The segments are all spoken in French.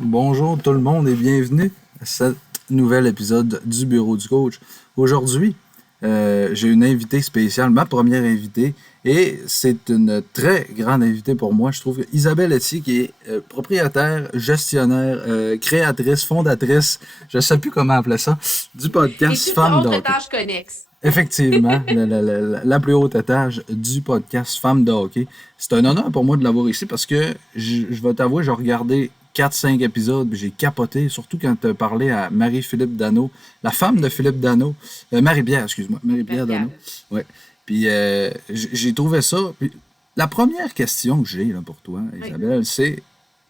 Bonjour tout le monde et bienvenue à ce nouvel épisode du Bureau du coach. Aujourd'hui, j'ai une invitée spéciale, ma première invitée, et c'est une très grande invitée pour moi. Je trouve Isabelle Etier, qui est propriétaire, gestionnaire, créatrice, fondatrice, je ne sais plus comment appeler ça, du Et podcast toute Femmes autre d'hockey. tâche connexe. Effectivement, la plus haute étage du podcast Femmes de hockey. C'est un honneur pour moi de l'avoir ici parce que je vais t'avouer, j'ai regardé 4-5 épisodes, puis j'ai capoté, surtout quand tu as parlé à Marie-Philippe Dano, la femme de Philippe Dano, Marie-Pierre, excuse-moi, Marie-Pierre Dano. Marie-Pierre. Ouais. Puis j'ai trouvé ça. Puis, la première question que j'ai là, pour toi, Oui. Isabelle, c'est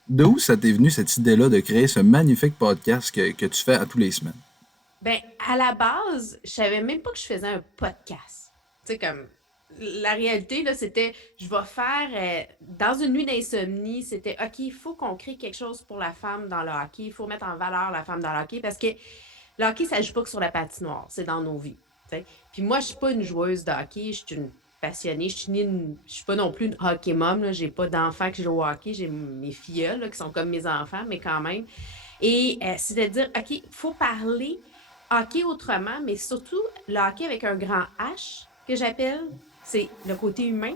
de où ça t'est venu cette idée-là de créer ce magnifique podcast que tu fais à tous les semaines? Ben, à la base, je savais même pas que je faisais un podcast. Tu sais, comme, la réalité, là, c'était, je vais faire, dans une nuit d'insomnie, c'était, OK, il faut qu'on crée quelque chose pour la femme dans le hockey. Il faut mettre en valeur la femme dans le hockey parce que le hockey, ça joue pas que sur la patinoire. C'est dans nos vies. Tu sais. Puis moi, je suis pas une joueuse de hockey. Je suis une passionnée. Je suis pas non plus une hockey mom. Là. J'ai pas d'enfants qui jouent au hockey. J'ai mes filles là, qui sont comme mes enfants, mais quand même. Et c'est-à-dire, OK, il faut parler hockey autrement, mais surtout le hockey avec un grand H, que j'appelle, c'est le côté humain.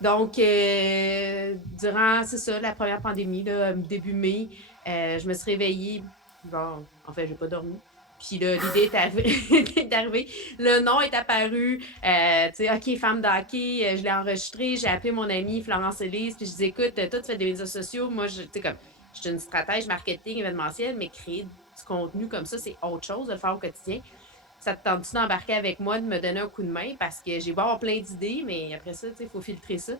Donc, durant, c'est ça, la première pandémie, là, début mai, je me suis réveillée. Bon, en fait, j'ai pas dormi. Puis là, l'idée est arrivée, est arrivée. Le nom est apparu. Tu sais, OK, femme de hockey, je l'ai enregistré. J'ai appelé mon amie Florence Elise. Puis je dis, écoute, toi, tu fais des médias sociaux. Moi, tu sais, comme, je suis une stratège marketing événementielle, mais créer du contenu comme ça, c'est autre chose de le faire au quotidien. Ça te tente-tu d'embarquer avec moi, de me donner un coup de main? Parce que j'ai beau avoir plein d'idées, mais après ça, il faut filtrer ça.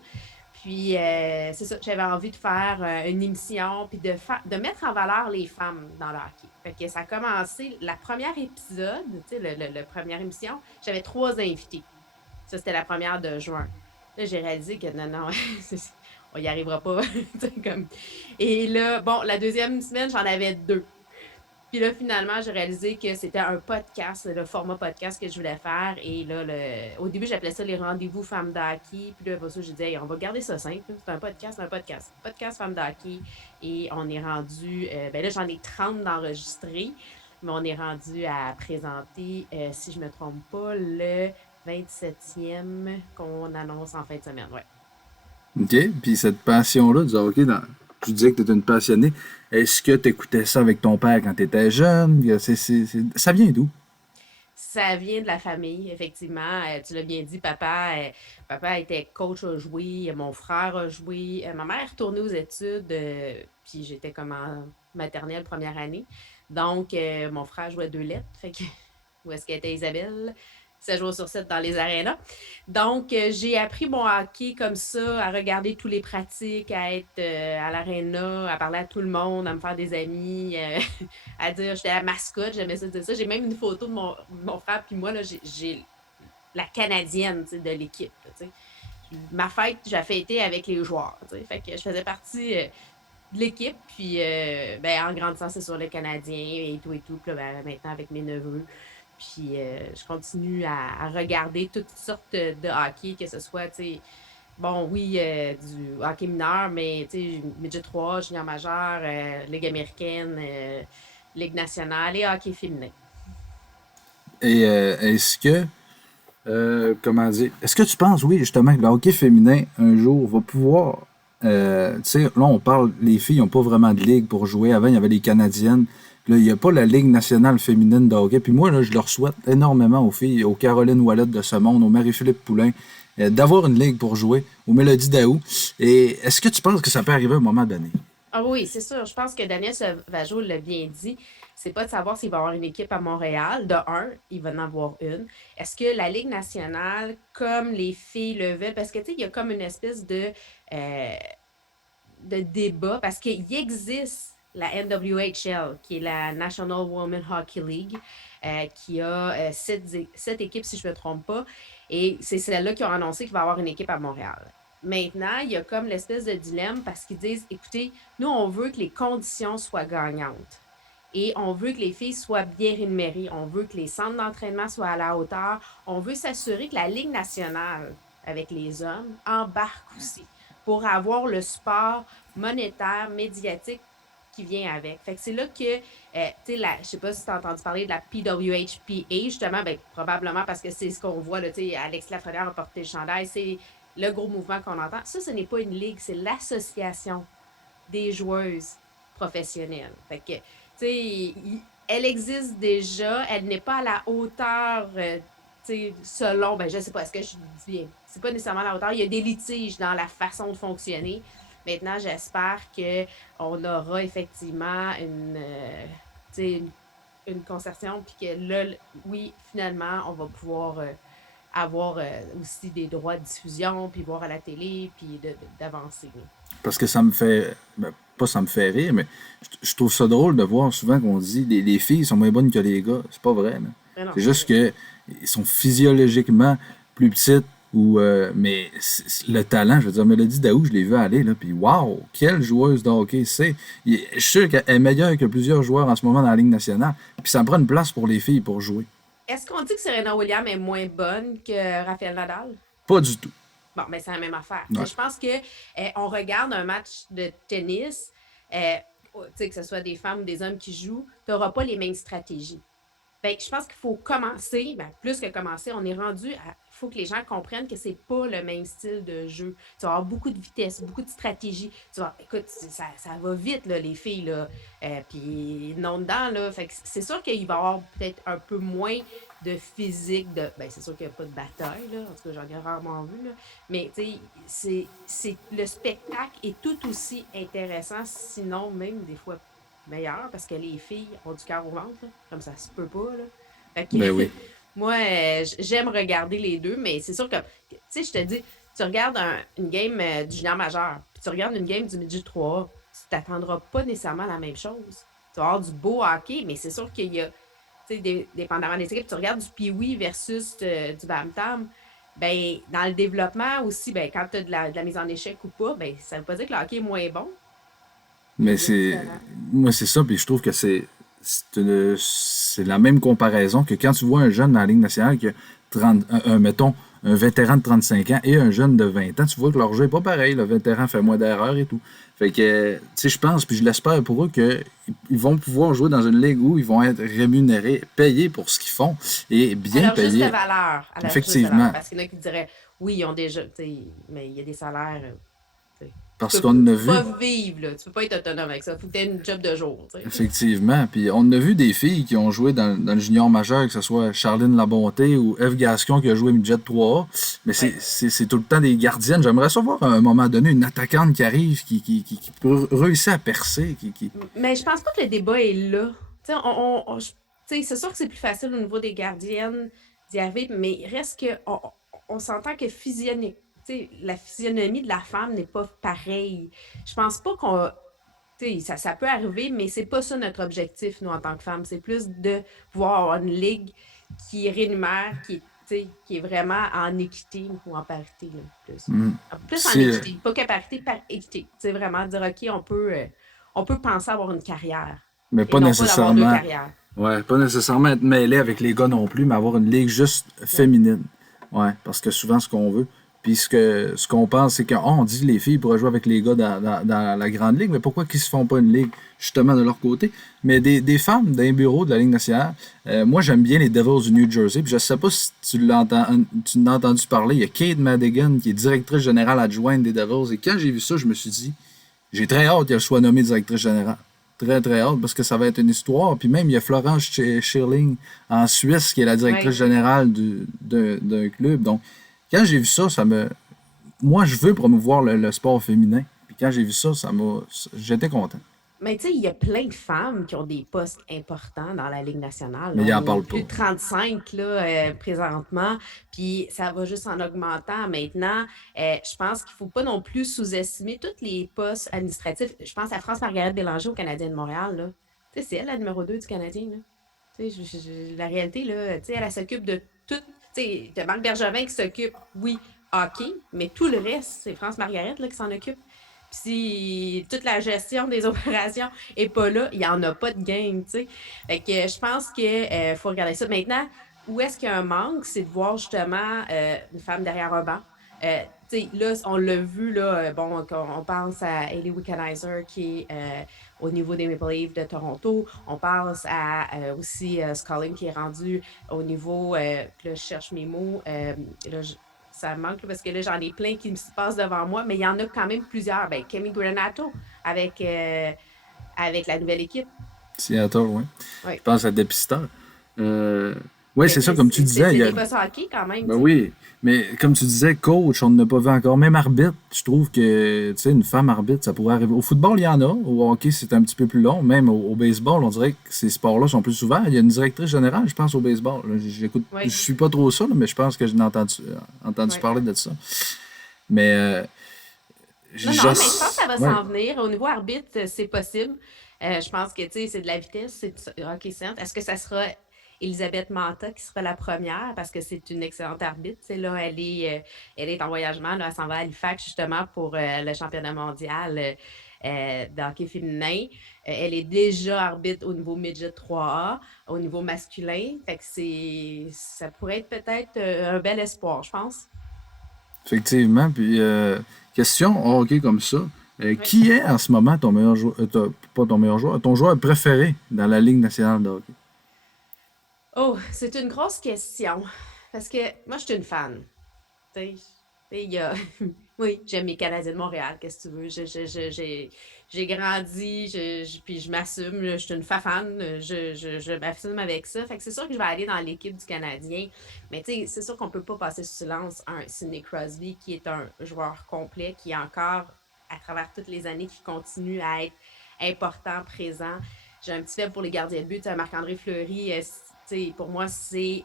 Puis, c'est ça, j'avais envie de faire une émission, puis de mettre en valeur les femmes dans le hockey. Fait que ça a commencé, la première épisode, tu sais, la première émission, j'avais 3 invités. Ça, c'était la première de juin. Là, j'ai réalisé que non, non, on n'y arrivera pas. Comme... Et là, bon, la deuxième semaine, j'en avais 2. Puis là, finalement, j'ai réalisé que c'était un podcast, le format podcast que je voulais faire. Et là, au début, j'appelais ça les rendez-vous femmes d'hockey. Puis là, pour ça, j'ai dit, hey, on va garder ça simple. C'est un podcast, un podcast. Podcast femmes d'hockey. Et on est rendu, ben là, j'en ai 30 d'enregistrés. Mais on est rendu à présenter, si je ne me trompe pas, le 27e qu'on annonce en fin de semaine. Ouais. OK. Puis cette passion-là du hockey, tu disais que tu étais une passionnée. Est-ce que tu écoutais ça avec ton père quand tu étais jeune? Ça vient d'où? Ça vient de la famille, effectivement. Tu l'as bien dit, papa était coach, a joué, mon frère a joué, ma mère est retournée aux études, puis j'étais comme en maternelle première année. Donc, mon frère jouait 2 lettres, fait que, où est-ce qu'elle était Isabelle? 7 jours sur 7 dans les arénas. Donc, j'ai appris mon hockey comme ça, à regarder tous les pratiques, à être à l'aréna, à parler à tout le monde, à me faire des amis. À dire j'étais la mascotte, j'aimais ça dire ça. J'ai même une photo de mon frère puis moi, là, j'ai la Canadienne de l'équipe. Là, ma fête, j'ai fêté avec les joueurs. T'sais. Fait que je faisais partie de l'équipe. Puis ben, en grandissant, c'est sur le Canadien et tout et tout. Puis là, ben, maintenant avec mes neveux. Puis je continue à regarder toutes sortes de hockey, que ce soit, bon, oui, du hockey mineur, mais midget 3, junior majeur, Ligue américaine, Ligue nationale et hockey féminin. Et comment dire, est-ce que tu penses, oui, justement, que le hockey féminin, un jour, va pouvoir, tu sais, là, on parle, les filles n'ont pas vraiment de ligue pour jouer. Avant, il y avait les Canadiennes. Là, il n'y a pas la Ligue nationale féminine de hockey. Puis moi, là, je leur souhaite énormément aux filles, aux Caroline Ouellet de ce monde, aux Marie-Philippe Poulain, d'avoir une ligue pour jouer, aux Mélodies Daou. Et est-ce que tu penses que ça peut arriver à un moment donné? Ah oui, c'est sûr. Je pense que Daniel Sauvageau l'a bien dit. C'est pas de savoir s'il va y avoir une équipe à Montréal. De un, il va en avoir une. Est-ce que la Ligue nationale, comme les filles le veulent, parce que tu sais, il y a comme une espèce euh, de débat, parce qu'il existe la NWHL, qui est la National Women Hockey League, qui a 7 équipes, si je ne me trompe pas. Et c'est celle-là qui ont annoncé qu'il va y avoir une équipe à Montréal. Maintenant, il y a comme l'espèce de dilemme parce qu'ils disent, écoutez, nous, on veut que les conditions soient gagnantes. Et on veut que les filles soient bien rémunérées. On veut que les centres d'entraînement soient à la hauteur. On veut s'assurer que la Ligue nationale, avec les hommes, embarque aussi pour avoir le sport monétaire, médiatique qui vient avec. Fait que c'est là que, tu sais, je sais pas si tu as entendu parler de la PWHPA, justement, ben, probablement parce que c'est ce qu'on voit, là, tu sais, Alex Lafrenière a porté le chandail, c'est le gros mouvement qu'on entend. Ça, ce n'est pas une ligue, c'est l'association des joueuses professionnelles. Fait que, tu sais, elle existe déjà, elle n'est pas à la hauteur, tu sais, selon, ben je sais pas, est-ce que je dis bien? C'est pas nécessairement à la hauteur, il y a des litiges dans la façon de fonctionner. Maintenant, j'espère qu'on aura effectivement tu sais, une concertation, puis que là, oui, finalement, on va pouvoir avoir aussi des droits de diffusion, puis voir à la télé, puis d'avancer. Parce que ça me fait. Ben, pas ça me fait rire, mais je trouve ça drôle de voir souvent qu'on dit les filles sont moins bonnes que les gars. C'est pas vrai, là. Mais non, C'est c'est pas juste vrai. que ils sont physiologiquement plus petites ou mais le talent, je veux dire, Mélodie Daou, je l'ai vu aller là, puis waouh, quelle joueuse de hockey c'est. Je suis sûr qu'elle est meilleure que plusieurs joueurs en ce moment dans la Ligue nationale. Puis ça me prend une place pour les filles pour jouer. Est-ce qu'on dit que Serena Williams est moins bonne que Rafael Nadal? Pas du tout. Bon, ben c'est la même affaire. Tu sais, Ouais. je pense que on regarde un match de tennis, euh, tu sais, que ce soit des femmes ou des hommes qui jouent, tu n'auras pas les mêmes stratégies. Ben, je pense qu'il faut commencer, ben, plus que commencer, on est rendu à. Il faut que les gens comprennent que c'est pas le même style de jeu. Tu vas avoir beaucoup de vitesse, beaucoup de stratégie. Écoute, ça va vite, là, les filles, là. Puis non dedans, là. Fait que c'est sûr qu'il va y avoir peut-être un peu moins de physique. Ben, c'est sûr qu'il n'y a pas de bataille, là. En tout cas, j'en ai rarement vu, là. Mais, tu sais, le spectacle est tout aussi intéressant, sinon même des fois meilleur parce que les filles ont du cœur au ventre, là, comme ça se peut pas. Là. Fait Ben que, oui. moi, j'aime regarder les deux, mais c'est sûr que, tu sais, je te dis, tu regardes une game du junior majeur, puis tu regardes une game du midget 3A, tu t'attendras pas nécessairement à la même chose. Tu vas avoir du beau hockey, mais c'est sûr qu'il y a, tu sais, dépendamment des équipes, tu regardes du pee versus du Bam-Tam, ben, dans le développement aussi, ben, quand tu as de la mise en échec ou pas, ben, ça veut pas dire que le hockey est moins bon. Mais Il y a c'est. différents. Moi, c'est ça, puis je trouve que c'est la même comparaison que quand tu vois un jeune dans la Ligue nationale qui a 30, mettons, un vétéran de 35 ans et un jeune de 20 ans, tu vois que leur jeu n'est pas pareil. Le vétéran fait moins d'erreurs et tout. Fait que, tu sais, je pense, puis je l'espère pour eux qu'ils vont pouvoir jouer dans une ligue où ils vont être rémunérés, payés pour ce qu'ils font et À bien leur juste payés. valeur. À leur juste valeur. Effectivement. Parce qu'il y en a qui diraient, oui, ils ont déjà, tu sais, mais il y a des salaires, tu sais. Parce qu'on a Tu peux vu. pas vivre, là. Tu peux pas être autonome avec ça. Faut que tu aies une job de jour, tu sais. Effectivement. Puis on a vu des filles qui ont joué dans le junior majeur, que ce soit Charline Labonté ou Eve Gascon qui a joué midget 3A. Mais Ouais. c'est tout le temps des gardiennes. J'aimerais savoir à un moment donné une attaquante qui arrive, qui peut réussir à percer. Mais je pense pas que le débat est là. Tu sais, tu sais, c'est sûr que c'est plus facile au niveau des gardiennes d'y arriver, mais il reste que on s'entend que physionomique, tu sais, la physionomie de la femme n'est pas pareille. Je pense pas qu'on. Tu sais, ça peut arriver, mais c'est pas ça notre objectif, nous, en tant que femmes. C'est plus de pouvoir avoir une ligue qui rémunère, tu sais, qui est vraiment en équité ou en parité, là, plus. Hmm. Plus en C'est, équité. Pas que parité, par équité. Tu sais, vraiment dire, OK, on peut penser avoir une carrière mais et pas non pas d'avoir deux nécessairement. carrières. Ouais, pas nécessairement être mêlé avec les gars non plus, mais avoir une ligue juste Ouais. féminine. Ouais, parce que souvent ce qu'on veut. Puis ce qu'on pense, c'est qu'on dit que les filles pourraient jouer avec les gars dans la grande ligue, mais pourquoi qu'ils se font pas une ligue justement de leur côté? Mais des femmes d'un bureau de la Ligue nationale, moi j'aime bien les Devils du New Jersey, puis je sais pas si tu l'as entendu parler, il y a Kate Madigan qui est directrice générale adjointe des Devils, et quand j'ai vu ça, je me suis dit, j'ai très hâte qu'elle soit nommée directrice générale. Très, très hâte parce que ça va être une histoire. Puis même, il y a Florence Schirling en Suisse qui est la directrice Oui. générale d'un club. Donc, quand j'ai vu ça, moi, je veux promouvoir le sport féminin. Puis quand j'ai vu ça, j'étais content. Mais tu sais, il y a plein de femmes qui ont des postes importants dans la Ligue nationale. Mais il On en est parle pas. plus de 35 là, présentement, puis ça va juste en augmentant maintenant. Je pense qu'il ne faut pas non plus sous-estimer tous les postes administratifs. Je pense à France-Margaret Bélanger au Canadien de Montréal. Là. Tu sais, c'est elle la numéro 2 du Canadien. Là. Tu sais, la réalité, là, tu sais, elle s'occupe de tout. Tu sais, de Marc Bergevin qui s'occupe, oui, hockey, mais tout le reste, c'est France-Margaret là, qui s'en occupe. Puis si toute la gestion des opérations est pas là, il n'y en a pas de game, tu sais. Fait que je pense qu'il faut regarder ça. Maintenant, où est-ce qu'il y a un manque, c'est de voir justement une femme derrière un banc. Tu sais, là, on l'a vu, là, bon, on pense à Hayley Wickenheiser qui est au niveau des Maple Leafs de Toronto. On pense à aussi Sculling qui est rendu au niveau, puis là, je cherche mes mots, là, ça me manque là, parce que là, j'en ai plein qui me se passent devant moi, mais il y en a quand même plusieurs. Ben, Kemi Granato avec la nouvelle équipe. Seattle, oui. Oui. Je pense à Dépisteur. Oui, Mais c'est ça, comme tu disais. c'est Il y a... des postes hockey quand même, Ben tu sais. oui, mais comme tu disais, coach, on n'a pas vu encore. Même arbitre, je trouve que, tu sais, une femme arbitre, ça pourrait arriver. Au football, il y en a. Au hockey, c'est un petit peu plus long. Même au baseball, on dirait que ces sports-là sont plus ouverts. Il y a une directrice générale, je pense, au baseball. Là, j'écoute, je Oui, suis pas trop ça, là, mais je pense que j'ai entendu oui. parler de ça. Mais, Non, non, mais je pense que ça va ouais. s'en venir. Au niveau arbitre, c'est possible. Je pense que, tu sais, c'est de la vitesse, c'est du hockey centre. Est-ce que ça sera Elisabeth Manta qui sera la première? Parce que c'est une excellente arbitre. Tu sais, là, elle est en voyagement. Là, elle s'en va à Halifax, justement, pour le championnat mondial de hockey féminin. Elle est déjà arbitre au niveau midget 3A, au niveau masculin. Fait que ça pourrait être peut-être un bel espoir, je pense. Effectivement. Puis, question au hockey comme ça. Oui. Qui est en ce moment ton meilleur joueur, pas ton meilleur joueur, ton joueur préféré dans la Ligue nationale de hockey? Oh, c'est une grosse question. Parce que moi, je suis une fan. Tu sais, il y a... Oui, j'aime mes Canadiens de Montréal, qu'est-ce que tu veux. J'ai grandi, puis je m'assume, là, je suis une fan, je m'assume avec ça. Fait que c'est sûr que je vais aller dans l'équipe du Canadien. Mais tu sais, c'est sûr qu'on peut pas passer sous silence un Sidney Crosby qui est un joueur complet, qui est encore, à travers toutes les années, qui continue à être important, présent. J'ai un petit faible pour les gardiens de but. Marc-André Fleury, pour moi, c'est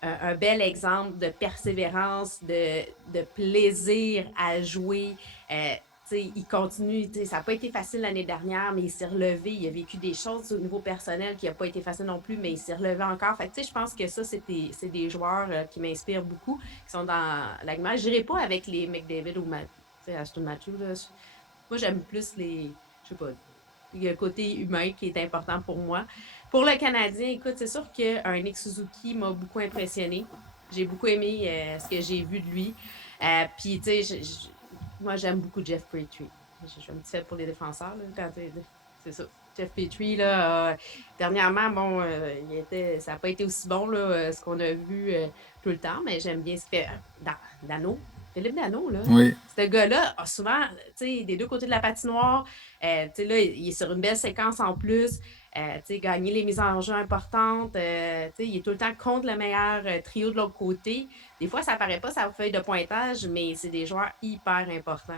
un bel exemple de persévérance, de plaisir à jouer. Il continue, ça n'a pas été facile l'année dernière, mais il s'est relevé. Il a vécu des choses au niveau personnel qui n'a pas été facile non plus, mais il s'est relevé encore. Fait que, je pense que ça, c'est des joueurs qui m'inspirent beaucoup, qui sont dans l'alignement. Je n'irai pas avec les McDavid ou Aston Matthews. Là. Moi, j'aime plus je sais pas, il y a un côté humain qui est important pour moi. Pour le Canadien, écoute, c'est sûr qu'un Nick Suzuki m'a beaucoup impressionné. J'ai beaucoup aimé ce que j'ai vu de lui. Puis, tu sais, moi, j'aime beaucoup Jeff Petrie. Je suis un petit fait pour les défenseurs. Là, c'est ça. Jeff Petrie, là, dernièrement, bon, ça n'a pas été aussi bon, là, ce qu'on a vu tout le temps, mais j'aime bien ce qu'il fait. Dano, Philippe Dano, là. Oui. Ce gars-là a souvent, tu sais, des deux côtés de la patinoire. Tu sais, là, il est sur une belle séquence en plus. Tu sais, gagner les mises en jeu importantes. Tu sais, il est tout le temps contre le meilleur trio de l'autre côté. Des fois, ça paraît pas sa feuille de pointage, mais c'est des joueurs hyper importants.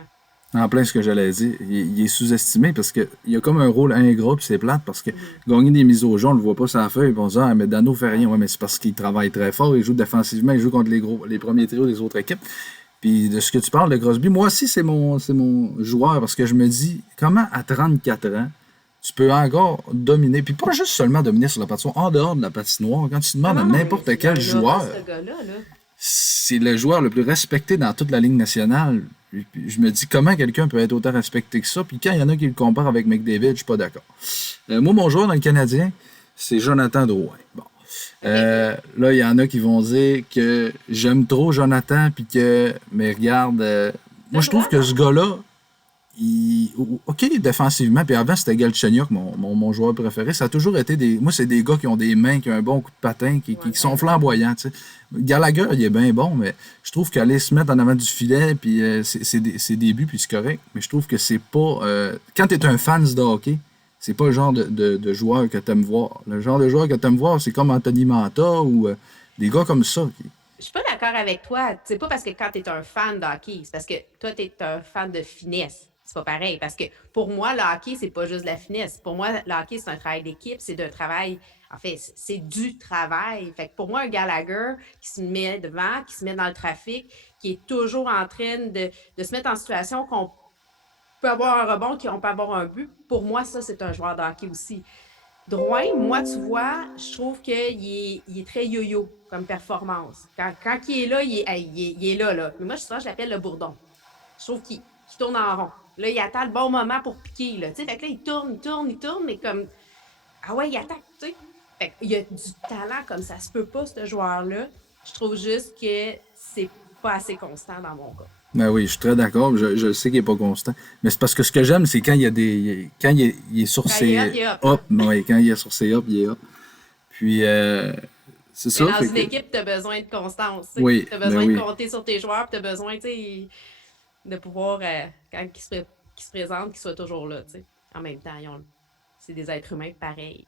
En plein ce que j'allais dire. Il est sous-estimé parce qu'il a comme un rôle ingrat puis c'est plate parce que Mhm. gagner des mises au jeu, on le voit pas sur la feuille. On se dit, ah, mais Dano fait rien. Ouais, mais c'est parce qu'il travaille très fort. Il joue défensivement. Il joue contre les premiers trios des autres équipes. Puis de ce que tu parles de Crosby, moi aussi, c'est mon joueur parce que je me dis, comment à 34 ans, tu peux encore dominer, puis pas juste seulement dominer sur la patinoire, en dehors de la patinoire. Quand tu Non, demandes à non, non, mais n'importe il y a quel un aura, joueur, ce gars-là, là. c'est le joueur le plus respecté dans toute la Ligue nationale. Puis je me dis comment quelqu'un peut être autant respecté que ça. Puis quand il y en a qui le comparent avec McDavid, je suis pas d'accord. Moi, mon joueur dans le Canadien, c'est Jonathan Drouin. Bon. Là, il y en a qui vont dire que j'aime trop Jonathan, puis que, mais regarde, T'as moi le je trouve droit, que non? ce gars-là, OK, défensivement, puis avant, c'était Galchenyuk, mon joueur préféré. Ça a toujours été des. Moi, c'est des gars qui ont des mains, qui ont un bon coup de patin, qui sont Ouais. flamboyants. Tu sais. Gallagher, il est bien bon, mais je trouve qu'aller se mettre en avant du filet, puis c'est des buts, puis c'est correct. Mais je trouve que c'est pas. Quand tu es un fan de hockey, c'est pas le genre de joueur que tu aimes voir. Le genre de joueur que tu aimes voir, c'est comme Anthony Manta ou des gars comme ça. Je suis pas d'accord avec toi. C'est pas parce que quand tu es un fan de hockey, c'est parce que toi, tu es un fan de finesse. C'est pas pareil. Parce que pour moi, le hockey, c'est pas juste de la finesse. Pour moi, le hockey, c'est un travail d'équipe, c'est d'un travail. En fait, c'est du travail. Fait que pour moi, un Gallagher qui se met devant, qui se met dans le trafic, qui est toujours en train de se mettre en situation qu'on peut avoir un rebond, qu'on peut avoir un but, pour moi, ça, c'est un joueur de hockey aussi. Drouin, moi, tu vois, je trouve qu'il est très yo-yo comme performance. Quand il est là, il est là, là. Mais moi, souvent, je l'appelle le bourdon. Je trouve qu'il tourne en rond. Là, il attend le bon moment pour piquer, là. Tu sais, fait que là, il tourne, mais comme, ah ouais, il attaque, tu sais. Fait qu'il y a du talent comme ça se peut pas, ce joueur-là. Je trouve juste que c'est pas assez constant dans mon cas. Ben oui, je suis très d'accord. Je sais qu'il n'est pas constant. Mais c'est parce que ce que j'aime, c'est quand il y a des. Quand il est sur Quand il est hot, ses il est hot, up. hein? Ouais, quand il est sur ses up, il est up. Puis, c'est Mais ça, dans fait une que. équipe, tu as besoin de constance, tu sais. Oui, Tu as ben besoin de oui. compter sur tes joueurs, tu as besoin, tu sais, de pouvoir, quand qu'ils se présentent, qu'ils soient toujours là, tu sais. En même temps, c'est des êtres humains pareils.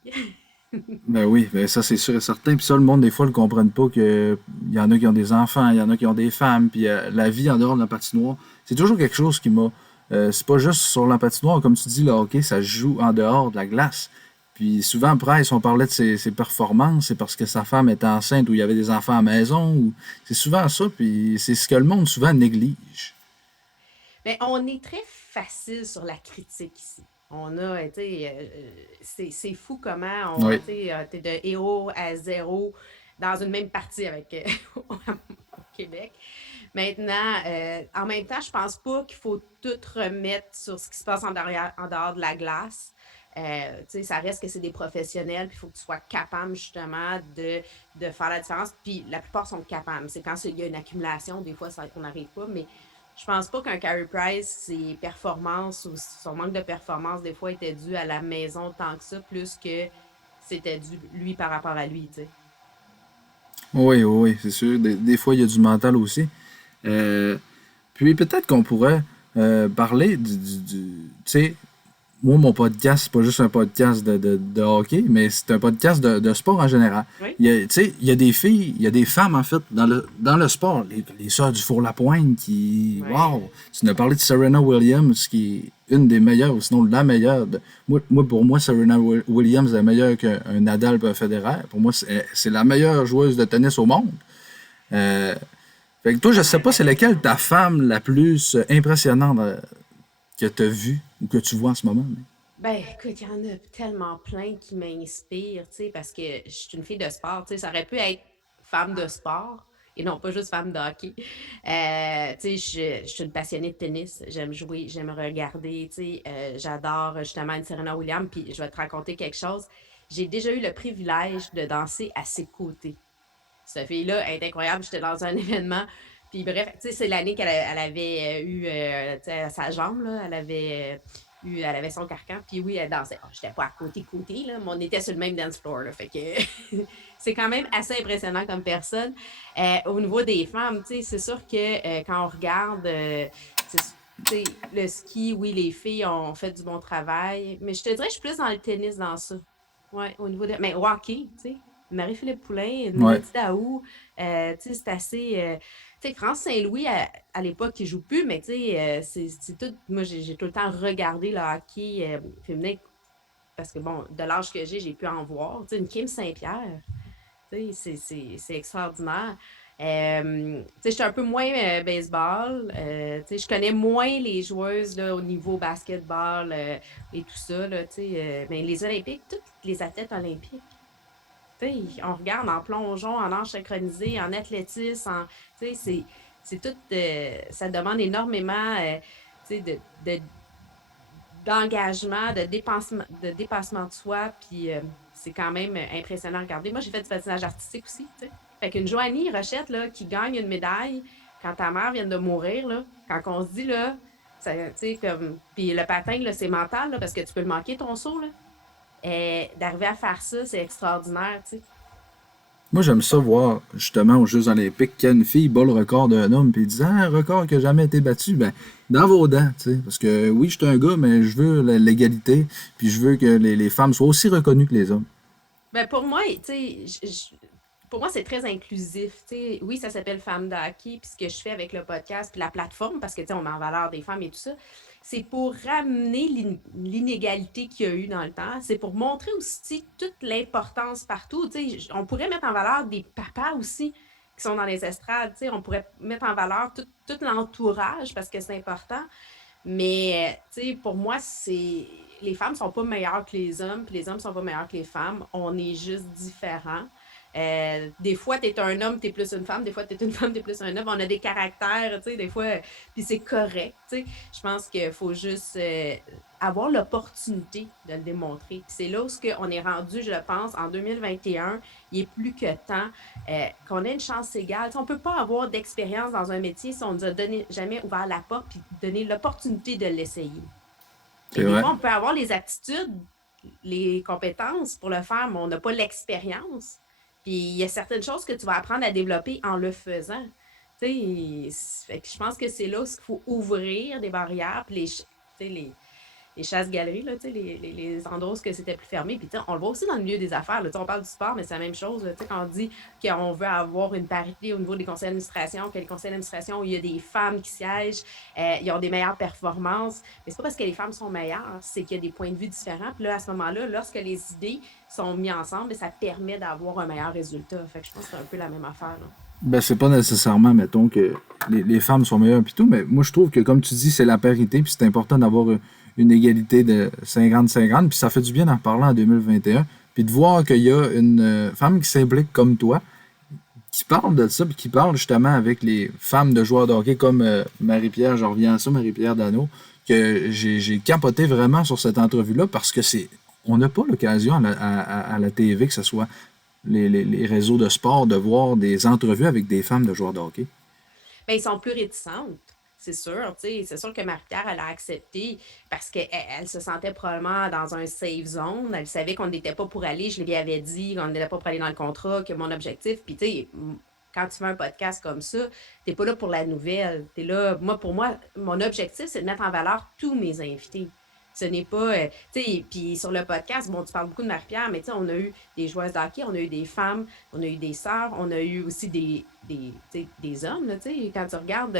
Ben oui, ben ça c'est sûr et certain. Puis ça, le monde, des fois, ne comprenne pas que il y en a qui ont des enfants, il y en a qui ont des femmes, puis la vie en dehors de la patinoire, c'est toujours quelque chose qui m'a. C'est pas juste sur la patinoire, comme tu dis, le hockey, ça se joue en dehors de la glace. Puis souvent, Price, on parlait de ses performances, c'est parce que sa femme était enceinte ou il y avait des enfants à la maison. C'est souvent ça, puis c'est ce que le monde souvent néglige. Mais on est très facile sur la critique ici. On a, tu sais, c'est fou comment Oui. tu sais, t'es de héros à zéro dans une même partie avec au Québec. Maintenant, en même temps, je pense pas qu'il faut tout remettre sur ce qui se passe en dehors de la glace. Tu sais, ça reste que c'est des professionnels, puis il faut que tu sois capable justement de faire la différence. Puis la plupart sont capables. C'est quand il y a une accumulation, des fois, on n'arrive pas, mais je pense pas qu'un Carey Price, ses performances ou son manque de performance, des fois, était dû à la maison tant que ça, plus que c'était dû lui par rapport à lui, tu sais. Oui, oui, oui, c'est sûr. Des fois, il y a du mental aussi. Euh, Puis peut-être qu'on pourrait parler tu sais, moi, mon podcast, c'est pas juste un podcast de hockey, mais c'est un podcast de sport en général. Oui? Tu sais, il y a des filles, il y a des femmes, en fait, dans le sport. Les sœurs du Four-la-Pointe qui. Ouais. Waouh! Tu nous as parlé de Serena Williams, qui est une des meilleures, ou sinon la meilleure. Pour moi, Serena Williams est meilleure qu'un Nadal et un Federer. Pour moi, c'est la meilleure joueuse de tennis au monde. Euh, Fait que toi, je Ah non, sais elle pas, est c'est laquelle impressionnante. ta femme la plus impressionnante que tu as vue ou que tu vois en ce moment. Ben, écoute, il y en a tellement plein qui m'inspirent, tu sais, parce que je suis une fille de sport, tu sais, ça aurait pu être femme de sport et non pas juste femme de hockey. Tu sais, je suis une passionnée de tennis, j'aime jouer, j'aime regarder, tu sais, j'adore justement une Serena Williams, puis je vais te raconter quelque chose. J'ai déjà eu le privilège de danser à ses côtés. Cette fille-là est incroyable, j'étais dans un événement, puis bref, tu sais, c'est l'année elle avait eu, tu sais, sa jambe, là, elle avait son carcan, puis oui, elle dansait. Oh, j'étais pas à côté, là, mais on était sur le même dance floor, là, fait que c'est quand même assez impressionnant comme personne. Au niveau des femmes, tu sais, c'est sûr que quand on regarde, tu sais, le ski, oui, les filles ont fait du bon travail, mais je te dirais, je suis plus dans le tennis dans ça. Ouais, au niveau de. Mais au hockey, tu sais. Marie-Philippe Poulain, Ouais. Mélodie Daou, tu sais, c'est assez. Tu sais, France Saint-Louis, à l'époque, il joue plus, mais tu sais, c'est tout. Moi, j'ai tout le temps regardé le hockey féminin parce que, bon, de l'âge que j'ai pu en voir. Tu sais, une Kim Saint-Pierre, tu sais, c'est extraordinaire. Tu sais, je suis un peu moins baseball. Tu sais, je connais moins les joueuses là, au niveau basketball et tout ça, là, tu sais. Mais les Olympiques, toutes les athlètes olympiques. Tu sais, on regarde en plongeon, en nage synchronisé, en athlétisme, tu sais, c'est tout, ça demande énormément, tu sais, d'engagement, de dépassement de soi, puis c'est quand même impressionnant à regarder. Moi, j'ai fait du patinage artistique aussi, tu sais. Fait qu'une Joanie Rochette, là, qui gagne une médaille quand ta mère vient de mourir, là, quand on se dit, là, ça, tu sais, comme, puis le patin, là, c'est mental, là, parce que tu peux le manquer, ton saut, là. Et d'arriver à faire ça, c'est extraordinaire, tu sais. Moi, j'aime ça voir, justement, aux Jeux Olympiques, qu'une fille bat le record d'un homme, puis dit, ah, un record qui n'a jamais été battu. Ben, dans vos dents, tu sais. Parce que oui, je suis un gars, mais je veux l'égalité, puis je veux que les femmes soient aussi reconnues que les hommes. Ben pour moi, tu sais, pour moi, c'est très inclusif. Tu sais. Oui, ça s'appelle Femmes de hockey, puis ce que je fais avec le podcast, puis la plateforme, parce que tu sais, on met en valeur des femmes et tout ça, c'est pour ramener l'inégalité qu'il y a eu dans le temps. C'est pour montrer aussi toute l'importance partout. Tu sais, on pourrait mettre en valeur des papas aussi qui sont dans les estrades. Tu sais, on pourrait mettre en valeur tout l'entourage parce que c'est important. Mais, tu sais, pour moi, c'est les femmes sont pas meilleures que les hommes, puis les hommes sont pas meilleurs que les femmes. On est juste différents. Des fois, tu es un homme, tu es plus une femme. Des fois, tu es une femme, tu es plus un homme. On a des caractères, tu sais, des fois, puis c'est correct, tu sais. Je pense qu'il faut juste avoir l'opportunité de le démontrer. Puis c'est là où on est rendu, je pense, en 2021, il est plus que temps qu'on ait une chance égale. Tu sais, on ne peut pas avoir d'expérience dans un métier si on ne nous a jamais ouvert la porte puis donné l'opportunité de l'essayer. C'est Et des vrai. fois, on peut avoir les aptitudes, les compétences pour le faire, mais on n'a pas l'expérience. Puis il y a certaines choses que tu vas apprendre à développer en le faisant. Tu sais, fait que je pense que c'est là où il faut ouvrir des barrières, puis les chasse-galeries, là, les endroits où c'était plus fermé. Puis on le voit aussi dans le milieu des affaires. Là, on parle du sport, mais c'est la même chose. Là, quand on dit qu'on veut avoir une parité au niveau des conseils d'administration, que les conseils d'administration où il y a des femmes qui siègent, ils ont des meilleures performances. Mais c'est pas parce que les femmes sont meilleures, c'est qu'il y a des points de vue différents. Puis là, à ce moment-là, lorsque les idées sont mises ensemble, ça permet d'avoir un meilleur résultat. Fait que je pense que c'est un peu la même affaire. Là. Ben, c'est pas nécessairement, mettons, que les femmes sont meilleures pis tout, mais moi, je trouve que, comme tu dis, c'est la parité, puis c'est important d'avoir une égalité de 50-50, puis ça fait du bien d'en parler en 2021, puis de voir qu'il y a une femme qui s'implique comme toi, qui parle de ça, puis qui parle justement avec les femmes de joueurs de hockey comme Marie-Pierre, je reviens à ça, Marie-Pierre Dano, que j'ai capoté vraiment sur cette entrevue-là, parce que on n'a pas l'occasion à la TV, que ce soit les réseaux de sport, de voir des entrevues avec des femmes de joueurs de hockey. Bien, ils sont plus réticentes, c'est sûr. C'est sûr que Marie-Pierre, elle a accepté parce qu'elle elle se sentait probablement dans un safe zone. Elle savait qu'on n'était pas pour aller. Je lui avais dit qu'on n'était pas pour aller dans le contrat, que mon objectif. Puis, tu sais, quand tu fais un podcast comme ça, tu n'es pas là pour la nouvelle. Tu es là. Pour moi, mon objectif, c'est de mettre en valeur tous mes invités. Ce n'est pas. Tu sais, puis sur le podcast, bon, tu parles beaucoup de Marie-Pierre, mais tu sais, on a eu des joueuses de hockey, on a eu des femmes, on a eu des sœurs, on a eu aussi des hommes, là, tu sais. Quand tu regardes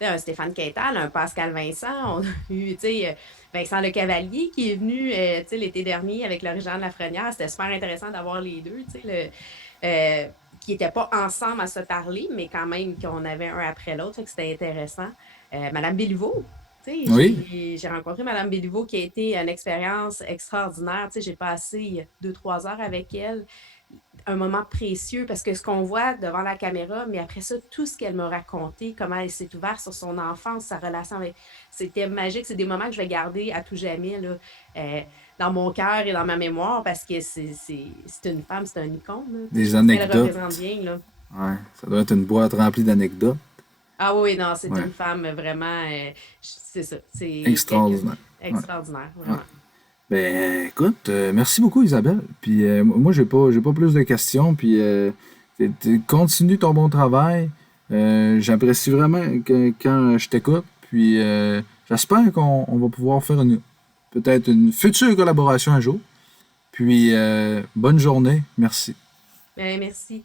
un Stéphane Quintal, un Pascal Vincent, on a eu, tu sais, Vincent Le Cavalier qui est venu, tu sais, l'été dernier avec l'Origine Lafrenière. C'était super intéressant d'avoir les deux, tu sais, qui n'étaient pas ensemble à se parler, mais quand même qu'on avait un après l'autre, fait que c'était intéressant. Madame Béliveau, tu sais, Oui. j'ai rencontré Madame Béliveau qui a été une expérience extraordinaire. Tu sais, j'ai passé 2-3 heures avec elle, un moment précieux parce que ce qu'on voit devant la caméra, mais après ça, tout ce qu'elle m'a raconté, comment elle s'est ouverte sur son enfance, sa relation avec... C'était magique. C'est des moments que je vais garder à tout jamais là, dans mon cœur et dans ma mémoire parce que c'est une femme, c'est un icône. Là. Je Des pense qu'elle anecdotes. représente bien. Là. Ouais, ça doit être une boîte remplie d'anecdotes. Ah oui, non, c'est Ouais. une femme vraiment... c'est ça. C'est Extraordinaire. Ouais. extraordinaire, Ouais. vraiment. Ben, écoute, merci beaucoup, Isabelle. Puis moi, j'ai pas plus de questions. Puis continue ton bon travail. J'apprécie vraiment quand je t'écoute. Puis j'espère qu'on va pouvoir faire peut-être une future collaboration un jour. Puis bonne journée. Merci. Ben, merci.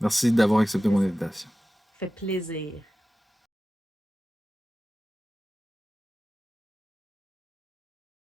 Merci d'avoir accepté mon invitation. Ça fait plaisir.